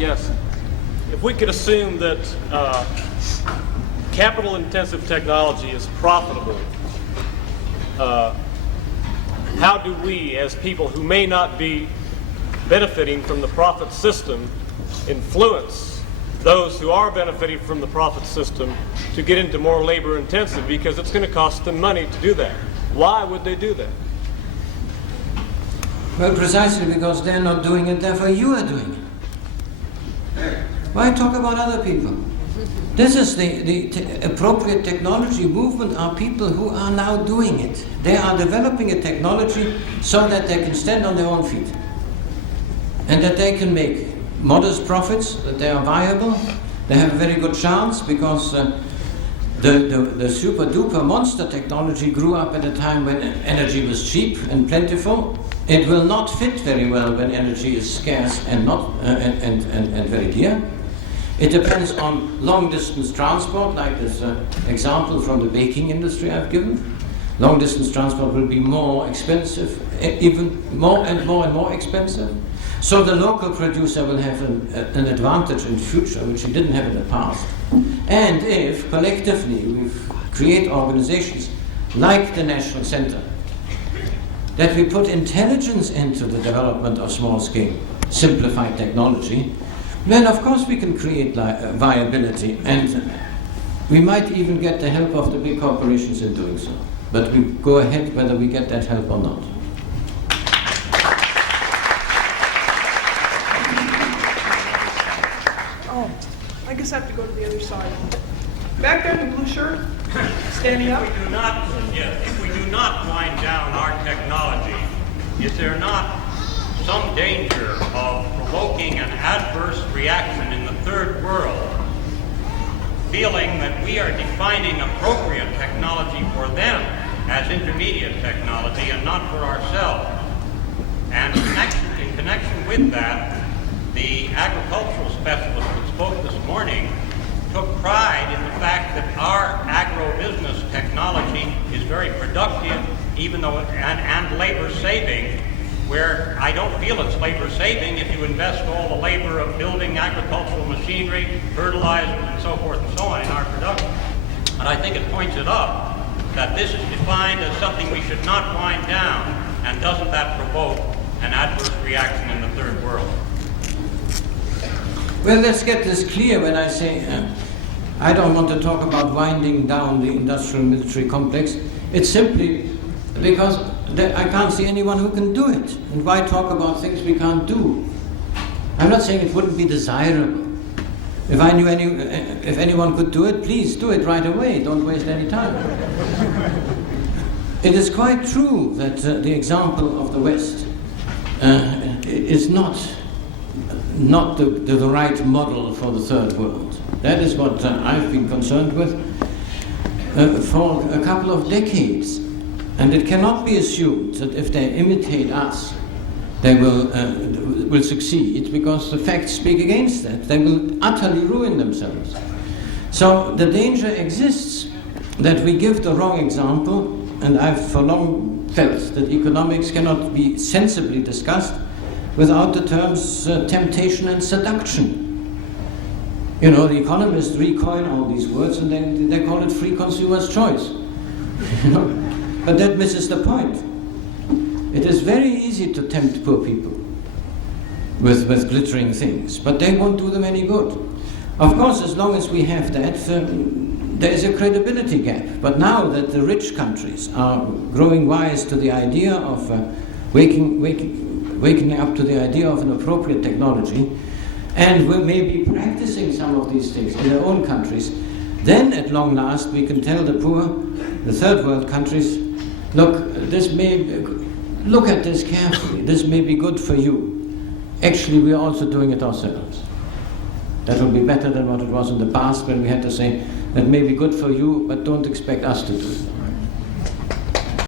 Yes. If we could assume that capital-intensive technology is profitable, how do we, as people who may not be benefiting from the profit system, influence those who are benefiting from the profit system to get into more labor-intensive, because it's going to cost them money to do that? Why would they do that? Well, precisely because they're not doing it, therefore you are doing it. Why talk about other people? This is the appropriate technology movement are people who are now doing it. They are developing a technology so that they can stand on their own feet and that they can make modest profits, that they are viable. They have a very good chance because the super duper monster technology grew up at a time when energy was cheap and plentiful. It will not fit very well when energy is scarce and not and very dear. It depends on long-distance transport, like this example from the baking industry I've given. Long-distance transport will be more expensive, even more and more expensive. So the local producer will have an advantage in the future, which he didn't have in the past. And if collectively we create organizations like the National Center, that we put intelligence into the development of small-scale, simplified technology, then of course we can create viability, and we might even get the help of the big corporations in doing so. But we go ahead whether we get that help or not. Oh, I guess I have to go to the other side. Back there in the blue shirt, standing up. If we do not wind down our technology, is there not some danger of provoking an adverse reaction in the third world, feeling that we are defining appropriate technology for them as intermediate technology and not for ourselves? And in connection with that, the agricultural specialist that spoke this morning took pride in the fact that our agribusiness technology is very productive, even though and labor saving, where I don't feel it's labor saving if you invest all the labor of building agricultural machinery, fertilizers, and so forth and so on in our production. And I think it points it up that this is defined as something we should not wind down, and doesn't that provoke an adverse reaction in the third world? Well, let's get this clear when I say I don't want to talk about winding down the industrial military complex. It's simply because I can't see anyone who can do it. And why talk about things we can't do? I'm not saying it wouldn't be desirable. If I knew if anyone could do it, please do it right away. Don't waste any time. It is quite true that the example of the West is not the right model for the third world. That is what I've been concerned with for a couple of decades. And it cannot be assumed that if they imitate us, they will succeed, because the facts speak against that. They will utterly ruin themselves. So the danger exists that we give the wrong example, and I've for long felt that economics cannot be sensibly discussed without the terms temptation and seduction. You know, the economists recoin all these words and they call it free consumer's choice. You know? But that misses the point. It is very easy to tempt poor people with glittering things, but they won't do them any good. Of course, as long as we have that, there is a credibility gap. But now that the rich countries are growing wise to the idea of waking up to the idea of an appropriate technology, and will maybe practicing some of these things in their own countries, then at long last we can tell the poor, the third world countries, look at this carefully, this may be good for you. Actually, we are also doing it ourselves. That will be better than what it was in the past, when we had to say, that may be good for you, but don't expect us to do it.